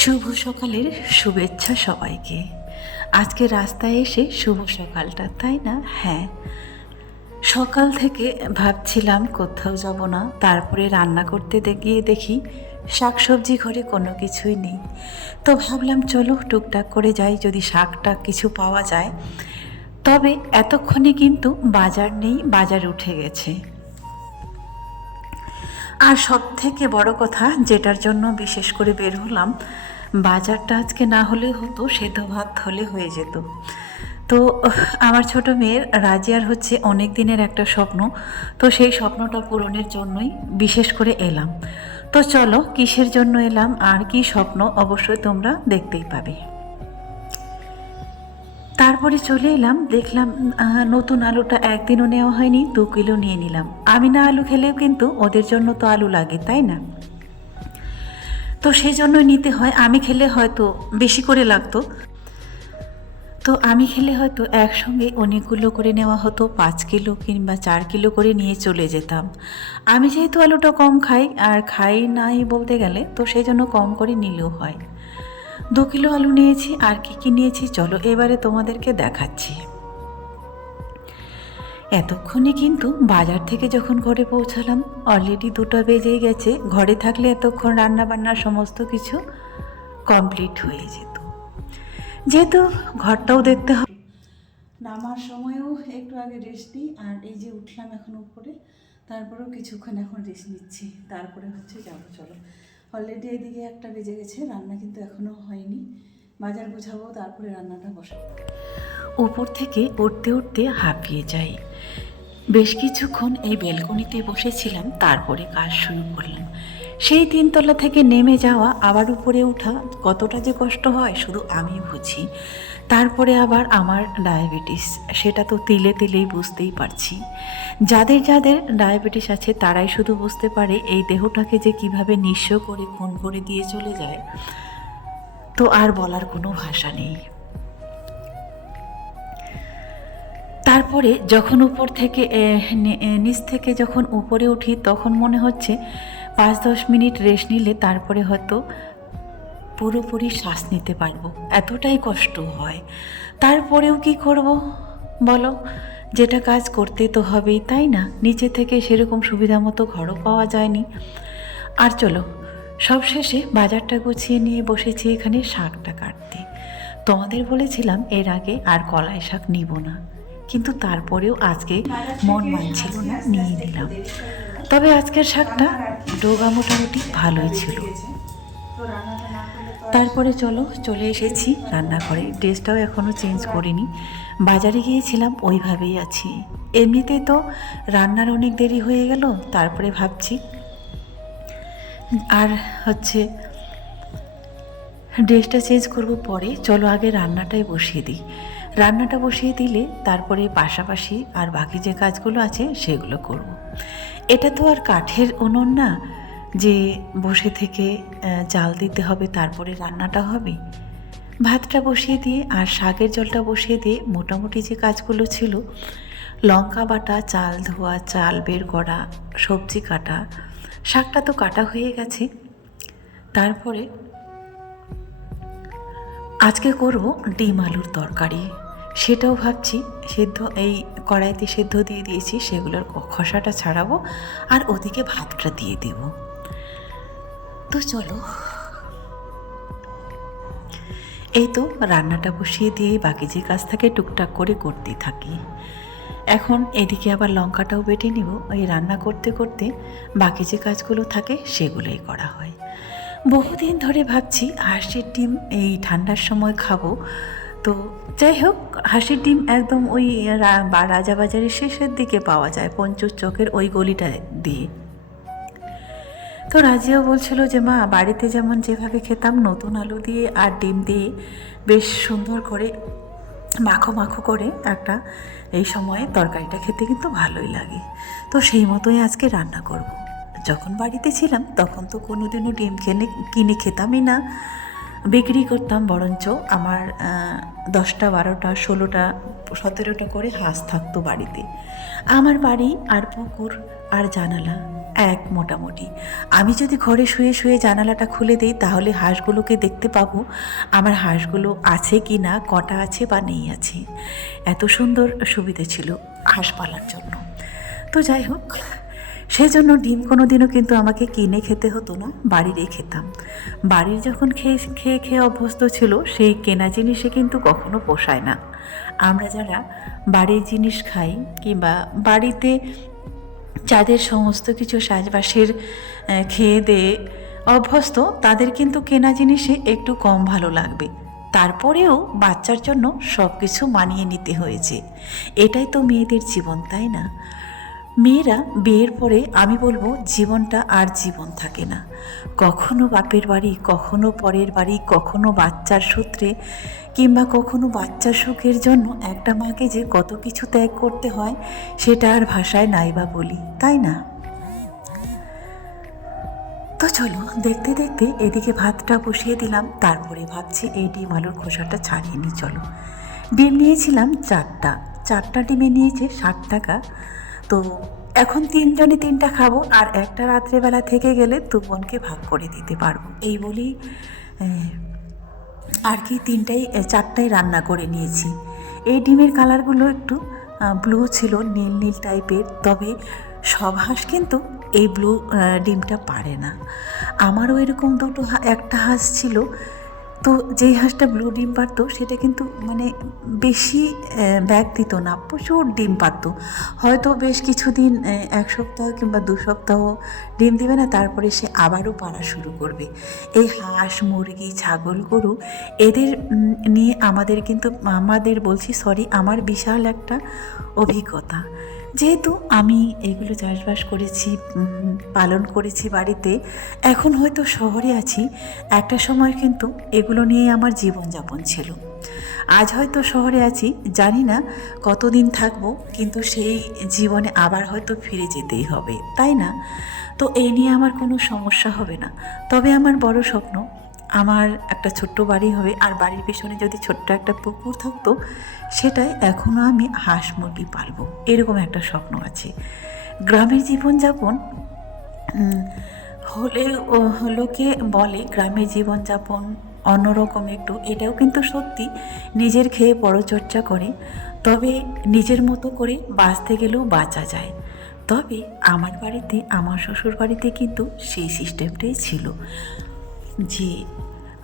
শুভ সকালের শুভেচ্ছা সবাইকে। আজকে রাস্তায় এসে শুভ সকালটা, তাই না? হ্যাঁ, সকাল থেকে ভাবছিলাম কোথাও যাব না, তারপরে রান্না করতে গিয়ে দেখি শাকসবজি ঘরে কোনো কিছুই নেই। তো ভাবলাম চলো টুকটাক করে যাই, যদি শাকটা কিছু পাওয়া যায়। তবে এতক্ষণে কিন্তু বাজার নেই, বাজার উঠে গেছে। আর সব থেকে বড় কথা, যেটার জন্য বিশেষ করে বের হলাম, বাজারটা আজকে না হলে হতো, সেদ্ধ ভাত হলে হয়ে যেত। তো আমার ছোট মেয়ের রাজিয়ার হচ্ছে অনেক দিনের একটা স্বপ্ন, তো সেই স্বপ্নটা পূরণের জন্যই বিশেষ করে এলাম। তো চলো কিসের জন্য এলাম আর কি স্বপ্ন অবশ্যই তোমরা দেখতেই পাবে। তারপরে চলে এলাম, দেখলাম নতুন আলুটা একদিনও নেওয়া হয়নি, 2 কিলো নিয়ে নিলাম। আমি না আলু খেলেও কিন্তু ওদের জন্য তো আলু লাগে, তাই না? তো সেই জন্যই নিতে হয়। আমি খেলে হয়তো বেশি করে লাগতো, তো আমি খেলে হয়তো একসঙ্গে অনেকগুলো করে নেওয়া হতো, 5 কিলো কিংবা 4 কিলো করে নিয়ে চলে যেতাম। আমি যেহেতু আলুটা কম খাই, আর খাই নাই বলতে গেলে, তো সেই জন্য কম করে নিলেও হয়। 2 কিলো আলু নিয়েছি। আর কি নিয়েছি চলো এবারে তোমাদেরকে দেখাচ্ছি। এতক্ষণে কিন্তু বাজার থেকে যখন ঘরে পৌঁছালাম, অলরেডি 2টা বেজেই গেছে। ঘরে থাকলে এতক্ষণ রান্নাবান্নার সমস্ত কিছু কমপ্লিট হয়ে যেত। যেহেতু ঘরটাও দেখতে হবে, নামার সময়ও একটু আগে রেস্ট নিই। আর এই যে উঠলাম এখন উপরে, তারপরেও কিছুক্ষণ এখন রেস্ট নিচ্ছি, তারপরে হচ্ছে যাবো। চলো, অলরেডি এদিকে 1টা বেজে গেছে, রান্না কিন্তু এখনও হয়নি। বাজার গোছাবো, তারপরে রান্নাটা বসাবো। উপর থেকে উঠতে উঠতে হাঁপিয়ে যাই। বেশ কিছুক্ষণ এই বেলকনিতে বসেছিলাম, তারপরে কাজ শুরু করলাম। সেই 3তলা থেকে নেমে যাওয়া আবার উপরে ওঠা কতটা যে কষ্ট হয় শুধু আমি বুঝি। তারপরে আবার আমার ডায়াবেটিস, সেটা তো তিলে তিলেই বুঝতেই পারছি। যাদের যাদের ডায়াবেটিস আছে তারাই শুধু বুঝতে পারে এই দেহটাকে যে কিভাবে নিঃস্ব করে খুন করে দিয়ে চলে যায়, তো আর বলার কোনো ভাষা নেই। তারপরে যখন উপর থেকে নিচ থেকে যখন উপরে উঠি, তখন মনে হচ্ছে 5-10 মিনিট রেস্ট নিলে তারপরে হয়তো পুরোপুরি শ্বাস নিতে পারবো, এতটাই কষ্ট হয়। তারপরেও কি করব বলো, যেটা কাজ করতে তো হবেই, তাই না? নিচে থেকে সেরকম সুবিধা মতো ঘরও পাওয়া যায়নি। আর চলো, সবশেষে বাজারটা গুছিয়ে নিয়ে বসেছি এখানে শাকটা কাটতে। তোমাদের বলেছিলাম এর আগে আর কলাই শাক নিব না, কিন্তু তারপরেও আজকে মন মানছিল না, নিয়ে নিলাম। তবে আজকের শাকটা ডোগা মোটামুটি ভালোই ছিল। তারপরে চলে এসেছি রান্নাঘরে। ড্রেসটাও এখনও চেঞ্জ করিনি, বাজারে গিয়েছিলাম ওইভাবেই আছি। এমনিতেই তো রান্নার অনেক দেরি হয়ে গেল, তারপরে ভাবছি আর হচ্ছে ড্রেসটা চেঞ্জ করব পরে, চলো আগে রান্নাটাই বসিয়ে দিই। রান্নাটা বসিয়ে দিলে তারপরে পাশাপাশি আর বাকি যে কাজগুলো আছে সেগুলো করব। এটা তো আর কাঠের উনুন না যে বসে থেকে জাল দিতে হবে তারপরে রান্নাটা হবে। ভাতটা বসিয়ে দিয়ে আর শাকের জলটা বসিয়ে দিয়ে মোটামুটি যে কাজগুলো ছিল, লঙ্কা বাটা, চাল ধোয়া, চাল বের করা, সবজি কাটা, শাকটা তো কাটা হয়ে গেছে। তারপরে আজকে করব ডিম আলুর তরকারি, সেটাও ভাবছি সেদ্ধ এই কড়াইতে সেদ্ধ দিয়ে দিয়েছি, সেগুলোর খোসাটা ছাড়াবো আর ওদিকে ভাতটা দিয়ে দেব। তো চলো, এই তো রান্নাটা বসিয়ে দিয়ে বাকি যে কাজ থাকে টুকটাক করে করতে থাকি। এখন এদিকে আবার লঙ্কাটাও বেটে নিব। এই রান্না করতে করতে বাকি যে কাজগুলো থাকে সেগুলোই করা হয়। বহুদিন ধরে ভাবছি হাঁসের ডিম এই ঠান্ডার সময় খাবো। তো যাই হোক, হাঁসের ডিম একদম ওই রাজাবাজারের শেষের দিকে পাওয়া যায়, পঞ্চুর চকের ওই গলিটা দিয়ে। তো রাজিয়াও বলছিল যে মা, বাড়িতে যেমন যেভাবে খেতাম নতুন আলু দিয়ে আর ডিম দিয়ে বেশ সুন্দর করে মাখো মাখো করে একটা, এই সময়ে তরকারিটা খেতে কিন্তু ভালোই লাগে। তো সেই মতোই আজকে রান্না করব। যখন বাড়িতে ছিলাম তখন তো কোনোদিনও ডিম কিনে খেতামই না, বিক্রি করতাম। বরঞ্চ আমার 10টা 12টা 16টা 17টা করে হাঁস থাকতো বাড়িতে। আমার বাড়ি আর পুকুর আর জানালা এক মোটামুটি। আমি যদি ঘরে শুয়ে শুয়ে জানালাটা খুলে দিই তাহলে হাঁসগুলোকে দেখতে পাবো আমার হাঁসগুলো আছে কি না, কটা আছে বা নেই আছে। এত সুন্দর সুবিধে ছিল হাঁস পালার জন্য। তো যাই হোক, সেজন্য ডিম কোনো দিনও কিন্তু আমাকে কিনে খেতে হতো না, বাড়িরই খেতাম। বাড়ির যখন খেয়ে খেয়ে খেয়ে অভ্যস্ত ছিল, সেই কেনা জিনিসে কিন্তু কখনো পোষায় না। আমরা যারা বাড়ির জিনিস খাই কিংবা বাড়িতে যাদের সমস্ত কিছু সাজবাসের খেয়ে দিয়ে অভ্যস্ত, তাদের কিন্তু কেনা জিনিসে একটু কম ভালো লাগবে। তারপরেও বাচ্চার জন্য সব কিছু মানিয়ে নিতে হয়েছে। এটাই তো মেয়েদের জীবন, তাই না? মেয়েরা বিয়ের পরে আমি বলবো জীবনটা আর জীবন থাকে না। কখনো বাপের বাড়ি, কখনো পরের বাড়ি, কখনো বাচ্চার সূত্রে কিংবা কখনো বাচ্চার সুখের জন্য একটা মাকে যে কত কিছু ত্যাগ করতে হয় সেটা আর ভাষায় নাই বা বলি, তাই না? তো চলো, দেখতে দেখতে এদিকে ভাতটা বসিয়ে দিলাম। তারপরে ভাবছি এই ডিম আলুর খোসাটা ছাড়িয়ে নিই। চলো, ডিম নিয়েছিলাম চারটা ডিমে নিয়েছে 60 টাকা। তো এখন তিনজনে তিনটা খাবো, আর একটা রাত্রেবেলা থেকে গেলে দু বোনকে ভাগ করে দিতে পারবো, এই বলেই আর কি চারটাই রান্না করে নিয়েছি। এই ডিমের কালারগুলো একটু ব্লু ছিল, নীল নীল টাইপের। তবে সব হাঁস কিন্তু এই ব্লু ডিমটা পারে না। আমারও এরকম একটা হাঁস ছিল, তো যেই হাঁসটা ব্লু ডিম পারতো সেটা কিন্তু মানে বেশি ব্যাগ দিত না, প্রচুর ডিম পারতো। হয়তো বেশ কিছুদিন, 1 সপ্তাহ কিংবা 2 সপ্তাহ ডিম দিবে না, তারপরে সে আবারও পাড়া শুরু করবে। এই হাঁস, মুরগি, ছাগল, গরু এদের নিয়ে আমার বিশাল একটা অভিজ্ঞতা। যেহেতু আমি এগুলো চাষবাস করেছি, পালন করেছি বাড়িতে, এখন হয়তো শহরে আছি, একটা সময় কিন্তু এগুলো নিয়ে আমার জীবনযাপন ছিল। আজ হয়তো শহরে আছি, জানি না কতদিন থাকবো, কিন্তু সেই জীবনে আবার হয়তো ফিরে যেতেই হবে, তাই না? তো এই নিয়ে আমার কোনো সমস্যা হবে না। তবে আমার বড় স্বপ্ন, আমার একটা ছোট্ট বাড়ি হবে, আর বাড়ির পেছনে যদি ছোট্ট একটা পুকুর থাকতো, সেটাই এখনও আমি হাঁস মুরগি পালবো, এরকম একটা স্বপ্ন আছে। গ্রামের জীবনযাপন লোকে বলে গ্রামের জীবনযাপন অন্যরকম একটু, এটাও কিন্তু সত্যি। নিজের খেয়ে পরচর্চা করে তবে নিজের মতো করে বাঁচতে গেলেও বাঁচা যায়। তবে আমার শ্বশুর বাড়িতে কিন্তু সেই সিস্টেমটাই ছিল যে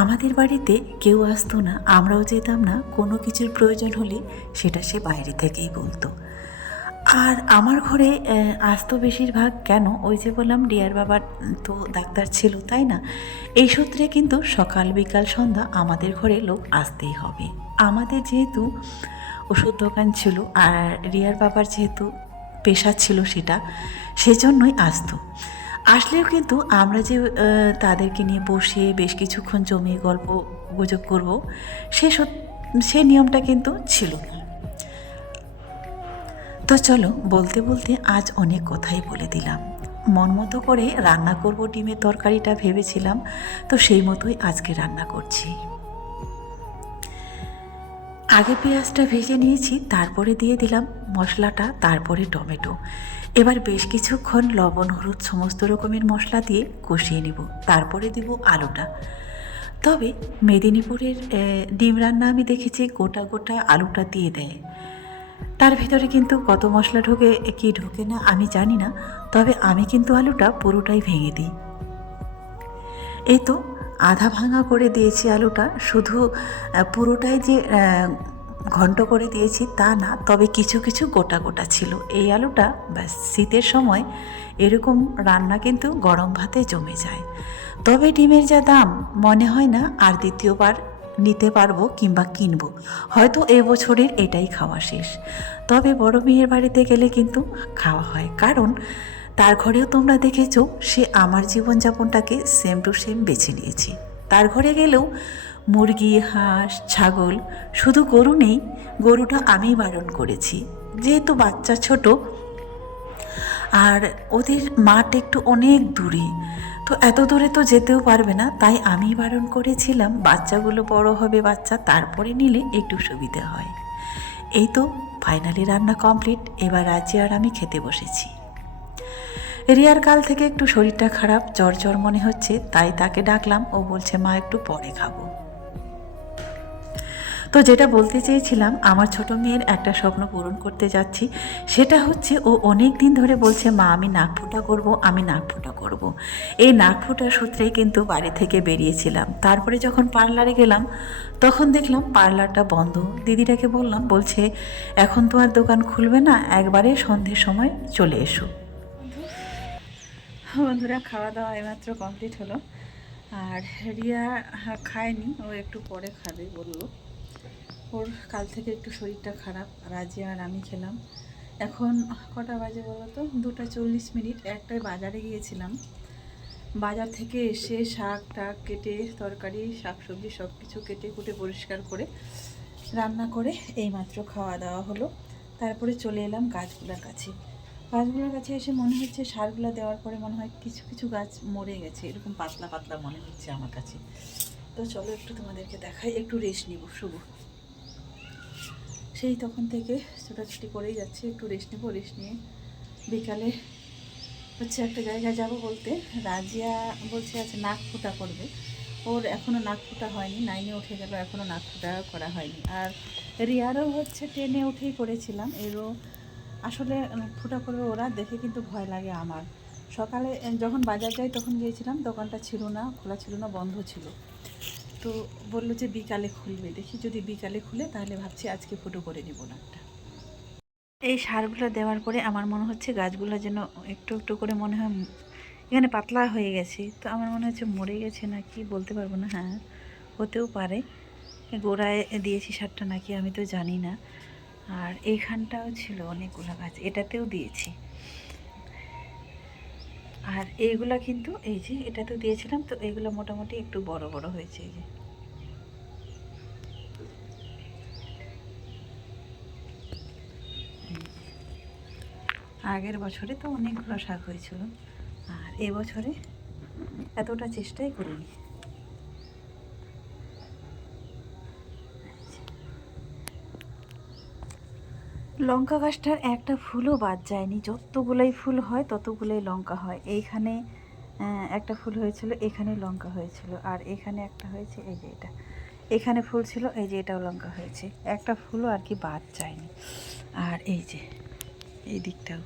আমাদের বাড়িতে কেউ আসতো না, আমরাও যেতাম না। কোনো কিছুর প্রয়োজন হলে সেটা সে বাইরে থেকেই বলতো। আর আমার ঘরে আসতো বেশিরভাগ, কেন, ওই যে বললাম ডিয়ার বাবার তো ডাক্তার ছিল, তাই না? এই সূত্রে কিন্তু সকাল বিকাল সন্ধ্যা আমাদের ঘরে লোক আসতেই হবে। আমাদের যেহেতু ওষুধ দোকান ছিল, আর রিয়ার বাবার যেহেতু পেশা ছিল সেটা, সেজন্যই আসতো। আসলেও কিন্তু আমরা যে তাদেরকে নিয়ে বসে বেশ কিছুক্ষণ জমিয়ে গল্প গুজব করবো, সে নিয়মটা কিন্তু ছিল না। তো চলো, বলতে বলতে আজ অনেক কথাই বলে দিলাম। মন মতো করে রান্না করব ডিমের তরকারিটা ভেবেছিলাম, তো সেই মতোই আজকে রান্না করছি। আগে পেঁয়াজটা ভেজে নিয়েছি, তারপরে দিয়ে দিলাম মশলাটা, তারপরে টমেটো। এবার বেশ কিছুক্ষণ লবণ, হলুদ সমস্ত রকমের মশলা দিয়ে কষিয়ে নেব, তারপরে দিব আলুটা। তবে মেদিনীপুরের ডিম রান্না আমি দেখেছি গোটা গোটা আলুটা দিয়ে দেয়। তার ভিতরে কিন্তু কত মশলা ঢোকে কি ঢোকে না আমি জানি না, তবে আমি কিন্তু আলুটা পুরোটাই ভেঙে দিই। এই তো আধা ভাঙা করে দিয়েছি আলুটা, শুধু পুরোটাই যে ঘন্ট করে দিয়েছি তা না, তবে কিছু কিছু গোটা গোটা ছিল। এই আলুটা ব্যাস শীতের সময় এরকম রান্না কিন্তু গরম ভাতে জমে যায়। তবে ডিমের যা দাম, মনে হয় না আর দ্বিতীয়বার নিতে পারবো কিংবা কিনবো, হয়তো এবছরের এটাই খাওয়া শেষ। তবে বড় মেয়ের বাড়িতে গেলে কিন্তু খাওয়া হয়, কারণ তার ঘরেও তোমরা দেখেছো সে আমার জীবনযাপনটাকে সেম টু সেম বেছে নিয়েছে। তার ঘরে গেলেও মুরগি, হাঁস, ছাগল, শুধু গরু নেই, গরুটা আমি বারণ করেছি, যেহেতু বাচ্চা ছোট আর ওদের মাঠ একটু অনেক দূরে, তো এত দূরে তো যেতেও পারবে না, তাই আমি বারণ করেছিলাম। বাচ্চাগুলো বড় হবে, বাচ্চা তারপরে নিলে একটু সুবিধা হয়। এই তো ফাইনালি রান্না কমপ্লিট। এবার রাজি আর আমি খেতে বসেছি। রিয়ার কাল থেকে একটু শরীরটা খারাপ, জ্বর জ্বর মনে হচ্ছে, তাই তাকে ডাকলাম। ও বলছে মা একটু পরে খাবো। তো যেটা বলতে চেয়েছিলাম, আমার ছোট মেয়ের একটা স্বপ্ন পূরণ করতে যাচ্ছি। সেটা হচ্ছে ও অনেক দিন ধরে বলছে মা আমি নাক ফুটা করবো, আমি নাক ফুটা করব। এই নাক ফুটার সূত্রেই কিন্তু বাড়ি থেকে বেরিয়েছিলাম। তারপরে যখন পার্লারে গেলাম তখন দেখলাম পার্লারটা বন্ধ। দিদিটাকে বললাম, বলছে এখন তো আর দোকান খুলবে না, একবারে সন্ধ্যের সময় চলে এসো। বন্ধুরা, খাওয়া দাওয়া এইমাত্র কমপ্লিট হলো। আর রিয়া খায়নি, ও একটু পরে খাবে বললো। ওর কাল থেকে একটু শরীরটা খারাপ। রাজিয়া আর আমি খেলাম। এখন কটা বাজে বলো তো? 2:40। একটাই বাজারে গিয়েছিলাম। বাজার থেকে এসে শাক টাক কেটে, তরকারি শাকসবজি সব কিছু কেটে কুটে পরিষ্কার করে রান্না করে এইমাত্র খাওয়া দাওয়া হলো। তারপরে চলে এলাম গাছগুলোর কাছে। গাছগুলোর কাছে এসে মনে হচ্ছে সারগুলো দেওয়ার পরে মনে হয় কিছু কিছু গাছ মরে গেছে, এরকম পাতলা পাতলা মনে হচ্ছে আমার কাছে। তো চলো একটু তোমাদেরকে দেখাই। একটু রেস্ট নিব। শুভ সেই তখন থেকে ছোটাছুটি করেই যাচ্ছে, একটু রেস্ট নেবো। রেস্ট নিয়ে বিকালে হচ্ছে একটা জায়গায় যাব বলতে। রাজিয়া বলছে আছে নাক ফুটা করবে। ওর এখনও নাক ফুটা হয়নি, 9-এ উঠে গেল, এখনও নাক ফুটা করা হয়নি। আর রিয়ারও হচ্ছে 10-এ উঠেই করেছিলাম। এরও আসলে ফুটা করবে ওরা দেখে কিন্তু ভয় লাগে আমার। সকালে যখন বাজার যাই তখন গিয়েছিলাম, দোকানটা ছিল না, খোলা ছিল না, বন্ধ ছিল। তো বললো যে বিকালে খুলবে। দেখি যদি বিকালে খুলে তাহলে ভাবছি আজকে ফুটো করে নেব নাকটা। এই সারগুলো দেওয়ার পরে আমার মনে হচ্ছে গাছগুলো যেন একটু একটু করে মনে হয় এখানে পাতলা হয়ে গেছে। তো আমার মনে হচ্ছে মরে গেছে নাকি বলতে পারবো না। হ্যাঁ, হতেও পারে গোড়ায় দিয়েছি সারটা নাকি আমি তো জানি না। আর এইখানটাও ছিল অনেকগুলো গাছ, এটাতেও দিয়েছি। আর এইগুলা কিন্তু এই যে এটাতেও দিয়েছিলাম, তো এইগুলো মোটামুটি একটু বড় বড় হয়েছে। এই যে আগের বছরে তো অনেকগুলো শাক হয়েছিল, আর এবছরে এতটা চেষ্টাই করিনি। লঙ্কা গাছটার একটা ফুলও বাদ যায়নি, যতগুলোই ফুল হয় ততগুলোই লঙ্কা হয়। এইখানে একটা ফুল হয়েছিল, এখানে লঙ্কা হয়েছিল, আর এখানে একটা হয়েছে, এই যে এটা এখানে ফুল ছিল, এই যে এটাও লঙ্কা হয়েছে। একটা ফুলও আর কি বাদ যায়নি। আর এই যে এই দিকটাও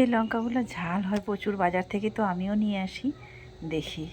এই লঙ্কাগুলো ঝাল হয় প্রচুর, বাজার থেকে তো আমিও নিয়ে আসি, দেখি